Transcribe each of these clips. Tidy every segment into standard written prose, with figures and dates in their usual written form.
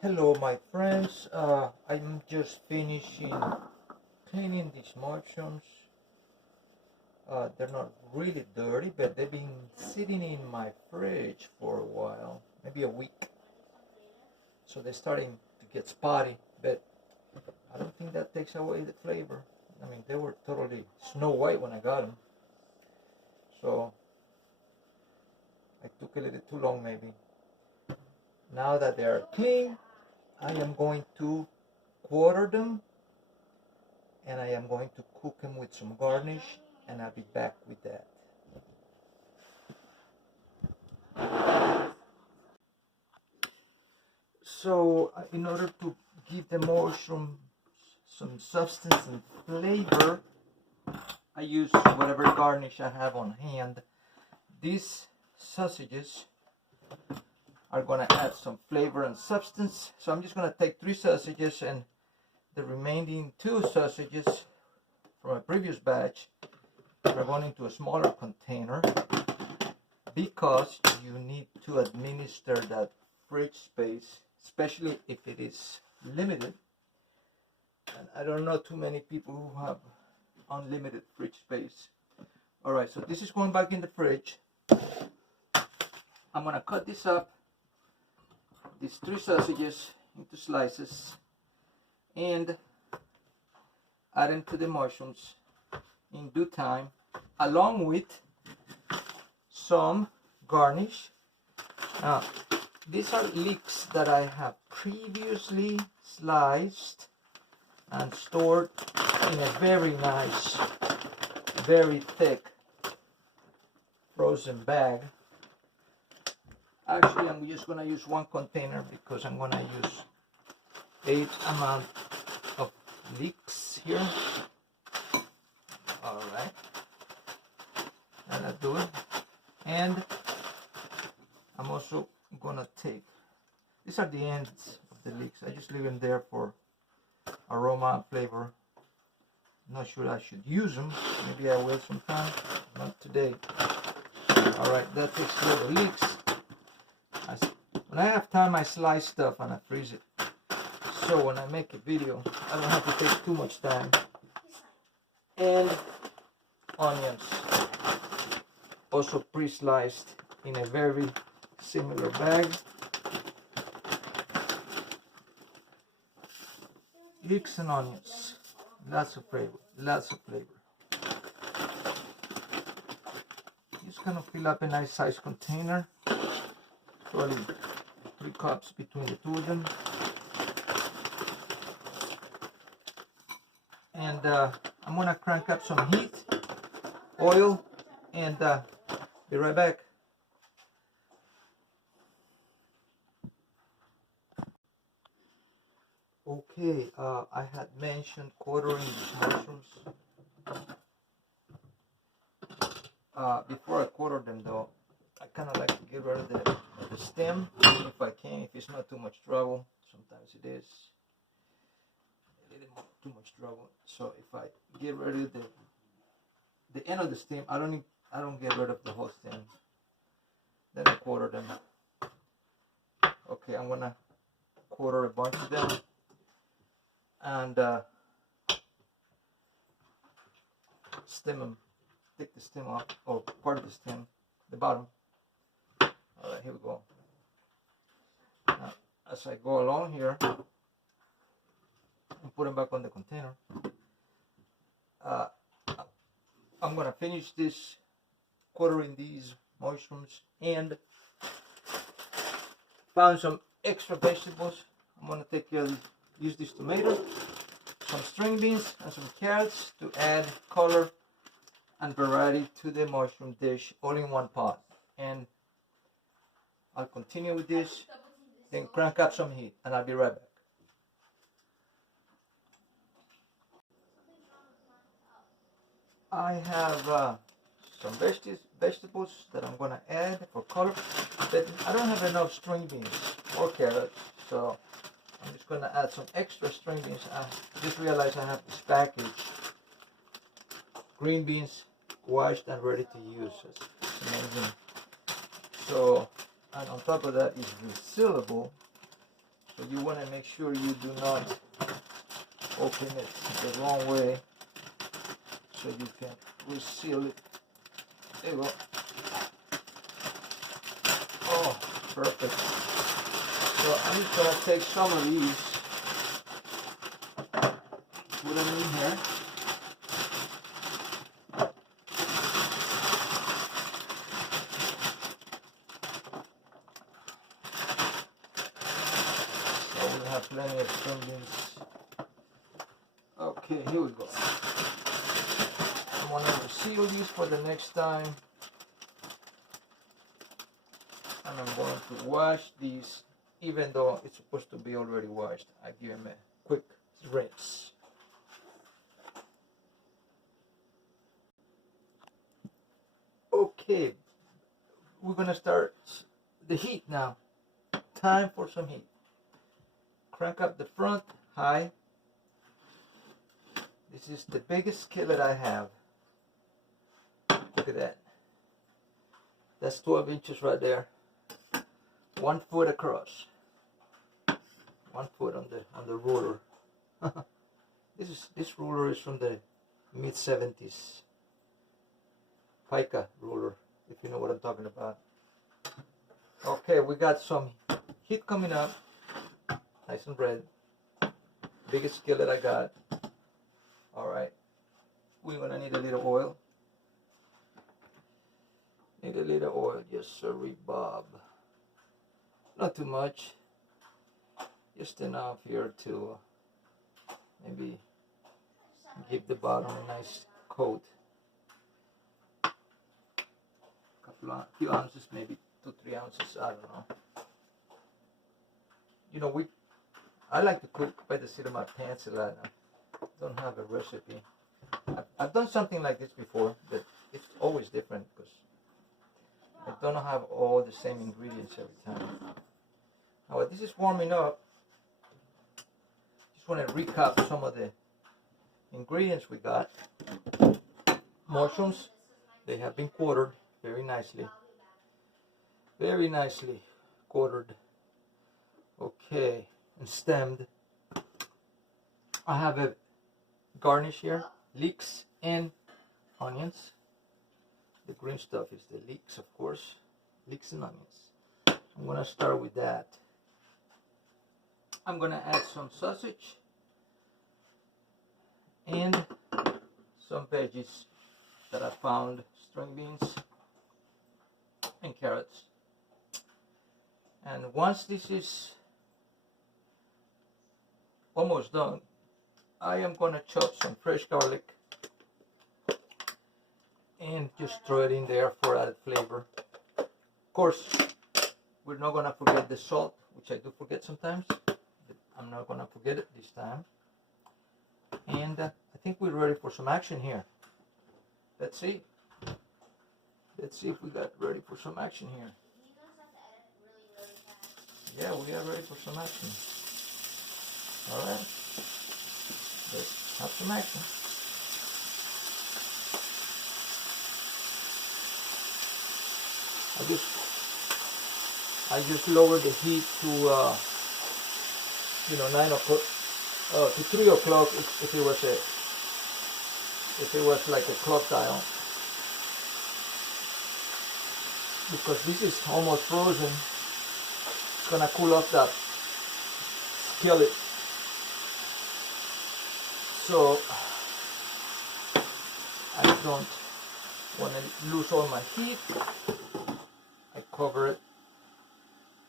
Hello my friends, I'm just finishing cleaning these mushrooms. They're not really dirty, but they've been sitting in my fridge for a while, maybe a week. So they're starting to get spotty, but I don't think that takes away the flavor. I mean, they were totally snow white when I got them. So I took a little too long maybe. Now that they're clean, I am going to quarter them and I am going to cook them with some garnish, and I'll be back with that. So in order to give the mushroom some substance and flavor, I use whatever garnish I have on hand. These sausages are going to add some flavor and substance. So I'm just going to take 3 sausages and the remaining 2 sausages from a previous batch are going into a smaller container because you need to administer that fridge space, especially if it is limited. And I don't know too many people who have unlimited fridge space. Alright, so this is going back in the fridge. I'm going to cut this up, these 3 sausages, into slices and add them to the mushrooms in due time, along with some garnish. Now, these are leeks that I have previously sliced and stored in a very nice, very thick frozen bag. Actually, I'm just going to use 1 container because I'm going to use 8 amount of leeks here. Alright, that'll do it. And I'm also gonna take, these are the ends of the leeks. I just leave them there for aroma and flavor. Not sure I should use them. Maybe I will sometime. Not today. Alright, that takes care of the leeks. When I have time, I slice stuff and I freeze it. So when I make a video, I don't have to take too much time. And onions, also pre-sliced in a very similar bag. Leeks and onions, lots of flavor, lots of flavor. Just kind of fill up a nice size container, probably 3 cups between the 2 of them. And I'm gonna crank up some heat, oil, and be right back. Okay, I had mentioned quartering these mushrooms. Before I quarter them though, I kind of like to get rid of the stem if I can, if it's not too much trouble. Sometimes it is a little too much trouble. So if I get rid of the end of the stem, I don't get rid of the whole stem. Then I quarter them. Okay, I'm gonna quarter a bunch of them and stem them. Take the stem off, or part of the stem, the bottom. Alright, here we go. Now, as I go along here and put them back on the container, I'm gonna finish this quartering these mushrooms and found some extra vegetables. I'm gonna take care of this, use this tomato, some string beans, and some carrots to add color and variety to the mushroom dish, all in 1 pot. And I'll continue with this, then crank up some heat, and I'll be right back. I have some vegetables that I'm gonna add for color, but I don't have enough string beans or carrots, so I'm just gonna add some extra string beans. I just realized I have this package, green beans, washed and ready to use. It's amazing. So, and on top of that is resealable, So you want to make sure you do not open it the wrong way, so you can reseal it. There you go. Oh, perfect. So I'm just gonna take some of these, put them in here. So we'll have plenty of string beans. Okay, here we go. I'm gonna reseal these for the next time. And I'm going to wash these, even though it's supposed to be already washed. I give them a quick rinse. Okay, we're gonna start the heat now. Time for some heat. Crank up the front high. This is the biggest skillet I have. Look at that. That's 12 inches right there. 1 foot across. 1 foot on the ruler. This ruler is from the mid-70s. Pica ruler, if you know what I'm talking about. Okay, we got some heat coming up. Nice and red. Biggest skillet I got. Alright. We're gonna need a little oil. Need a little oil, yes sirree, Bob. Not too much. Just enough here to maybe give the bottom a nice coat. Few ounces, maybe 2-3 ounces, I don't know. You know, I like to cook by the seat of my pants a lot. I don't have a recipe. I've done something like this before, but it's always different because I don't have all the same ingredients every time. Now, this is warming up. Just want to recap some of the ingredients we got. Mushrooms, they have been quartered very nicely. Very nicely quartered. Okay, and stemmed. I have a garnish here, leeks and onions. The green stuff is the leeks, of course. Leeks and onions. I'm gonna start with that. I'm gonna add some sausage and some veggies that I found, string beans and carrots. And once this is almost done, I am gonna chop some fresh garlic and just throw it in there for added flavor. Of course, we're not gonna forget the salt, which I do forget sometimes, but I'm not gonna forget it this time. And I think we're ready for some action here. Let's see. Let's see if we got ready for some action here. Yeah, we are ready for some action. Alright. Let's have some action. I just lowered the heat to 9 o'clock, to 3 o'clock if it was like a clock dial, because this is almost frozen. It's gonna cool off that skillet, so I don't want to lose all my heat. I cover it,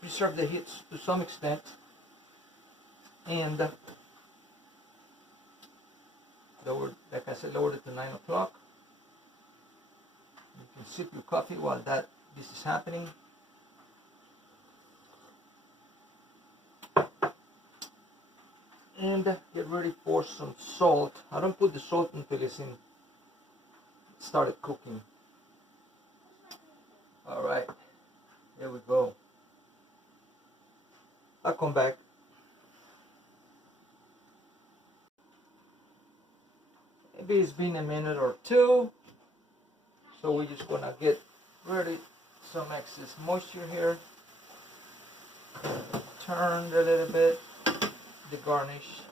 preserve the heat to some extent, and like I said, lowered it to 9 o'clock. You can sip your coffee while this is happening. And get ready for some salt. I don't put the salt until it's started cooking. Alright, here we go. I'll come back. Maybe it's been a minute or two, so we're just gonna get ready some excess moisture here. turned a little bit. The garnish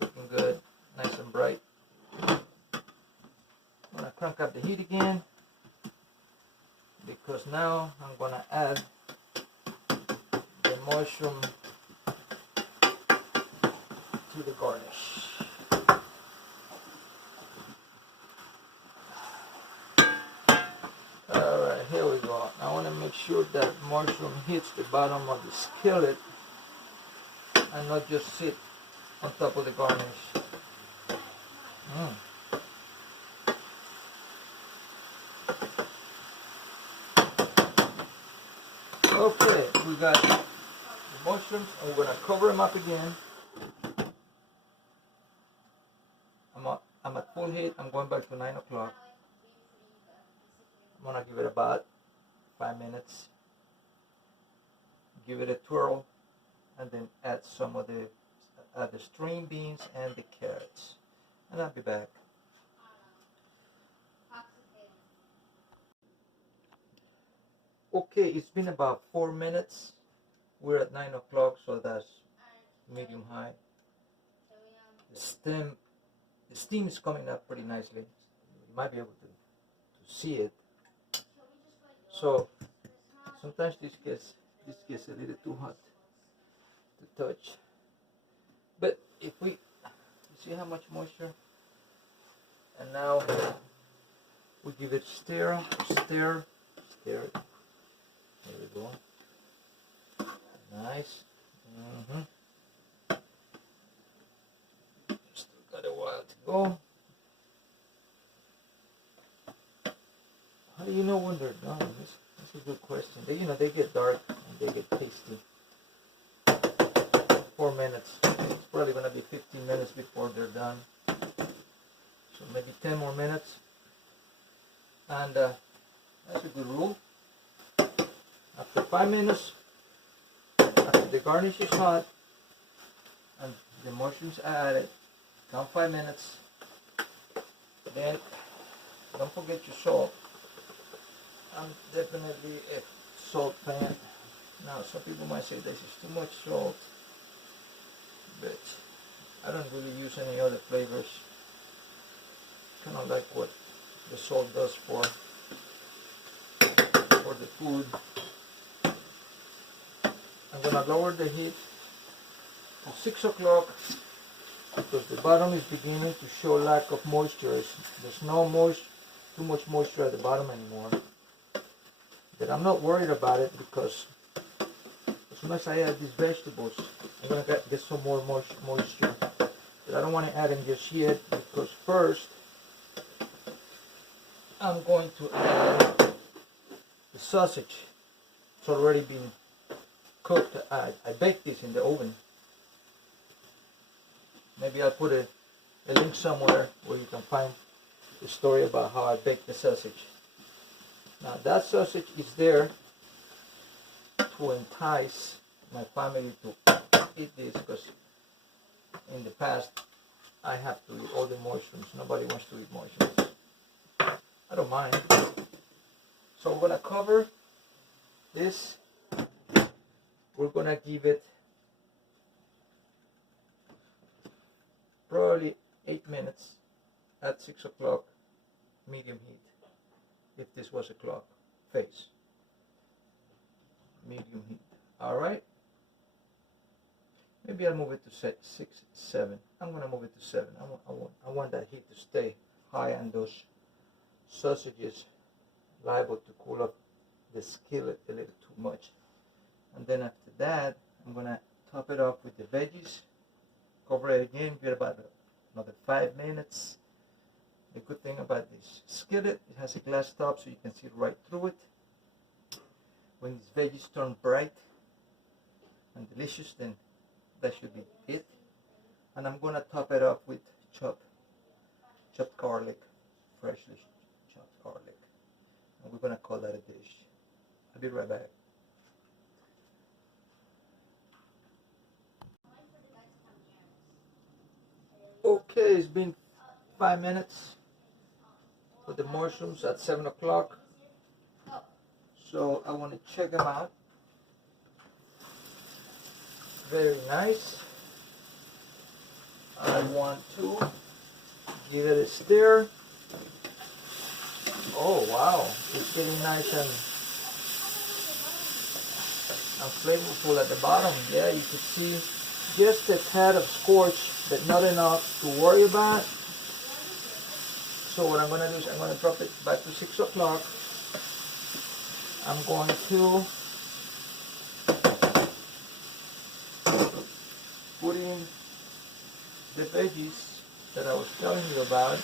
looking good, nice and bright. I'm gonna crank up the heat again because now I'm gonna add the mushroom to the garnish. Alright, here we go. I want to make sure that mushroom hits the bottom of the skillet and not just sit on top of the garnish. Okay, we got the mushrooms and we're going to cover them up again. I'm at full heat. I'm going back to 9 o'clock. I'm going to give it about 5 minutes. Give it a twirl and then add some of the string beans and the carrots. And I'll be back. Okay, it's been about 4 minutes. We're at 9 o'clock, so that's medium high. The steam is coming up pretty nicely. You might be able to see it. So sometimes this gets a little too hot to touch. But if you see how much moisture, and now we give it stir it. There we go. Nice. Still got a while to go. How do you know when they're done? That's a good question. They get dark and they get tasty. 4 minutes. It's probably gonna be 15 minutes before they're done. So maybe 10 more minutes. And that's a good rule. After 5 minutes, after the garnish is hot and the mushrooms are added, count 5 minutes. Then don't forget your salt. I'm definitely a salt fan. Now some people might say this is too much salt, but I don't really use any other flavors. Kind of like what the salt does for the food. I'm gonna lower the heat to 6 o'clock because the bottom is beginning to show lack of moisture. There's no too much moisture at the bottom anymore. But I'm not worried about it because as soon as I add these vegetables, I'm going to get some more moisture. But I don't want to add them just yet because first I'm going to add the sausage. It's already been cooked. I baked this in the oven. Maybe I'll put a link somewhere where you can find the story about how I baked the sausage. Now that sausage is there to entice my family to eat this because in the past I have to eat all the mushrooms. Nobody wants to eat mushrooms. I don't mind. So we're going to cover this. We're going to give it probably 8 minutes at 6 o'clock, medium heat. If this was a clock face, medium heat. All right. Maybe I'll move it to 6, 7. I'm gonna move it to 7. I want that heat to stay high and those sausages liable to cool up the skillet a little too much. And then after that, I'm gonna top it off with the veggies. Cover it again. Give it about another 5 minutes. The good thing about this skillet, it has a glass top so you can see right through it. When these veggies turn bright and delicious, then that should be it. And I'm going to top it up with chopped garlic, freshly chopped garlic. And we're going to call that a dish. I'll be right back. Okay, it's been 5 minutes. The mushrooms at 7 o'clock, so I want to check them out. very nice. I want to give it a stir. Oh wow, it's really nice and flavorful at the bottom. Yeah, you can see just a tad of scorch, but not enough to worry about. So what I'm going to do is I'm going to drop it back to 6 o'clock. I'm going to put in the veggies that I was telling you about.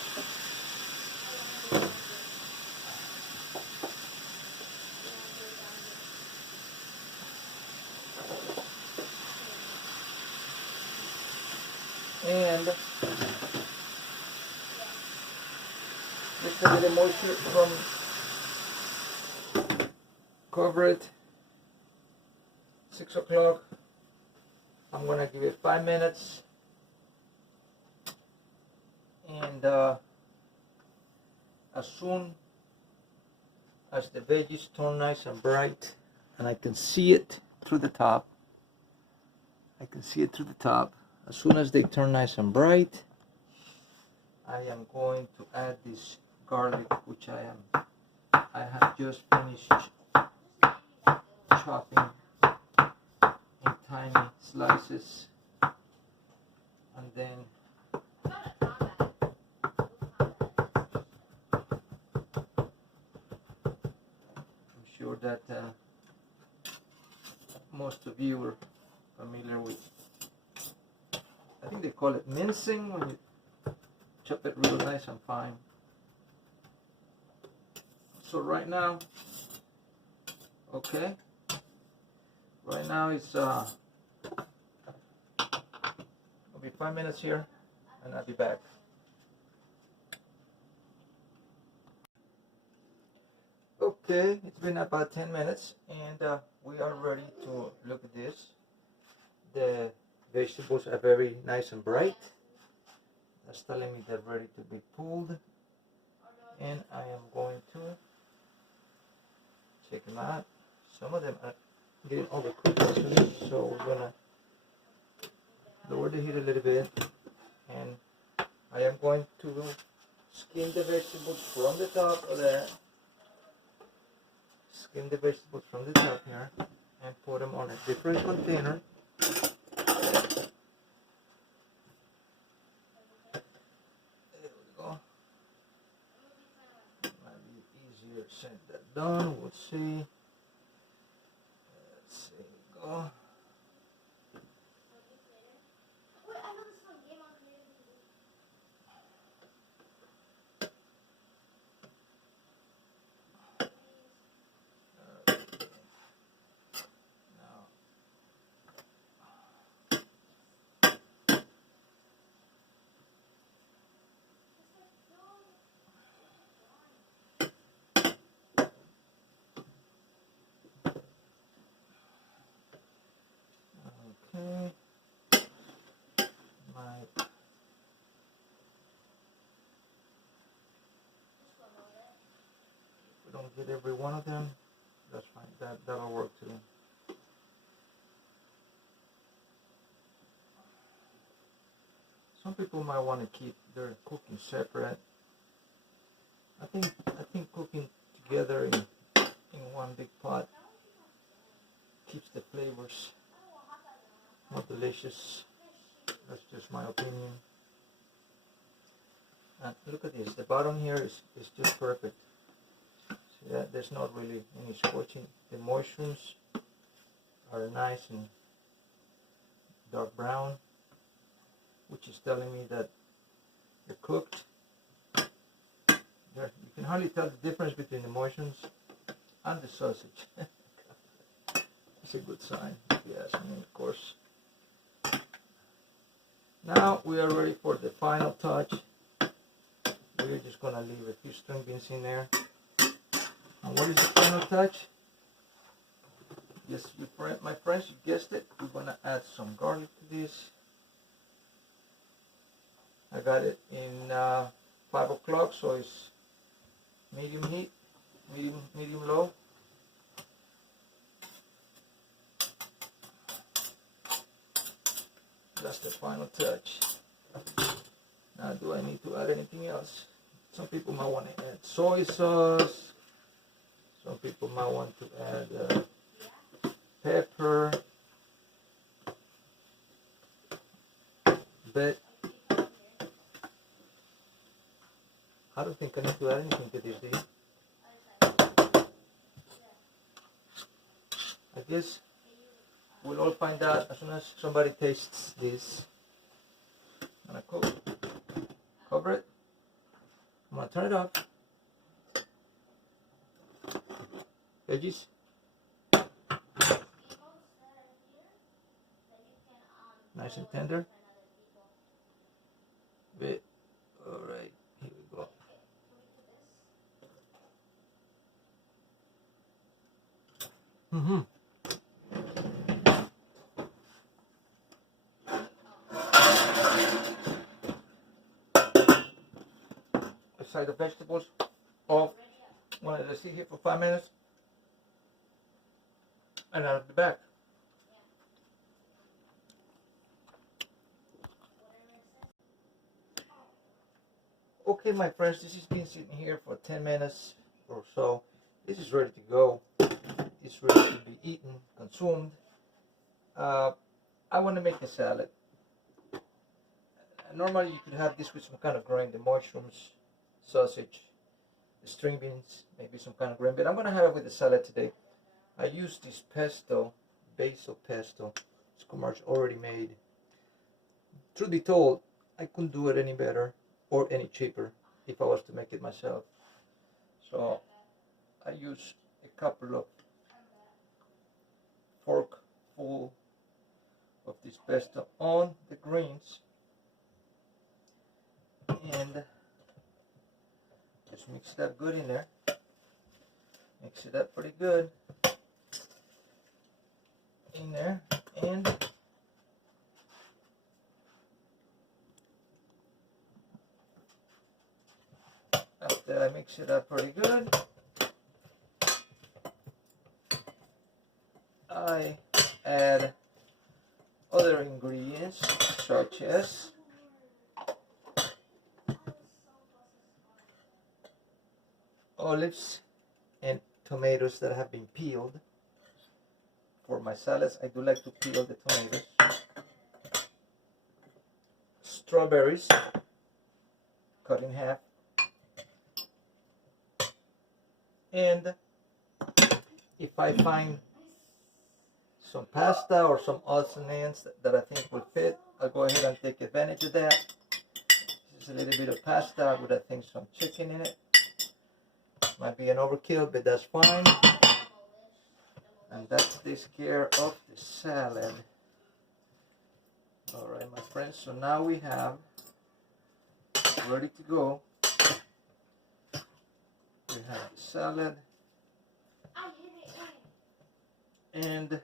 And just a little moisture from cover it. 6 o'clock. I'm going to give it 5 minutes. And as soon as the veggies turn nice and bright, and I can see it through the top, as soon as they turn nice and bright, I am going to add this garlic, which I have just finished chopping in tiny slices, and then I'm sure that most of you are familiar with, I think they call it mincing, when you chop it real nice and fine. So right now, okay, right now it's it'll be 5 minutes here, and I'll be back. Okay, it's been about 10 minutes, and we are ready to look at this. The vegetables are very nice and bright. That's telling me they're ready to be pulled, and I am going to check them out. Some of them are getting overcooked actually, so we're gonna lower the heat a little bit, and I am going to skin the vegetables from the top of that. Skin the vegetables from the top here and put them on a different container. There we go. Might be easier said than done. We'll see. Let's see. Go. Okay. We don't get every one of them. That's fine. That'll work too. Some people might want to keep their cooking separate. I think cooking together in one big pot keeps the flavors more delicious. That's just my opinion. And look at this. The bottom here is just perfect. See that? There's not really any scorching. The mushrooms are nice and dark brown, which is telling me that they're cooked. You can hardly tell the difference between the mushrooms and the sausage. It's a good sign, if you ask me, of course. Now we are ready for the final touch. We're just going to leave a few string beans in there. And what is the final touch? Yes, my friends, you guessed it. We're going to add some garlic to this. I got it in 5 o'clock, so it's medium heat, medium low. That's the final touch. Now, do I need to add anything else? Some people might want to add soy sauce. Some people might want to add pepper. But I don't think I need to add anything to this, do you? I guess we'll all find out as soon as somebody tastes this. I'm gonna cover it. I'm gonna turn it off. Veggies. Nice and tender. Bit. All right, here we go. Side the vegetables off. Want to sit here for 5 minutes, and I'll be back. Okay, my friends, this has been sitting here for 10 minutes or so. This is ready to go. It's ready to be eaten, consumed. I want to make a salad. Normally, you could have this with some kind of grain, the mushrooms, sausage, the string beans, maybe some kind of grain. But I'm going to have it with the salad today. I used this pesto, basil pesto. It's commercial, already made. Truth be told, I couldn't do it any better or any cheaper if I was to make it myself. So I use a couple of fork full of this pesto on the greens, and just mix it up good in there. Mix it up pretty good in there, and after I mix it up pretty good, I add other ingredients such as olives and tomatoes that have been peeled. For my salads, I do like to peel the tomatoes. Strawberries, cut in half. And if I find some pasta or some odds and ends that I think will fit, I'll go ahead and take advantage of that. This is a little bit of pasta with, I think, some chicken in it. Might be an overkill, but that's fine. And that takes care of the salad. Alright, my friends, so now we have ready to go. We have the salad and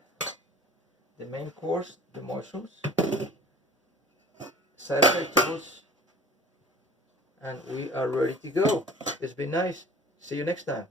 the main course, the mushrooms, side vegetables, and we are ready to go. It's been nice. See you next time.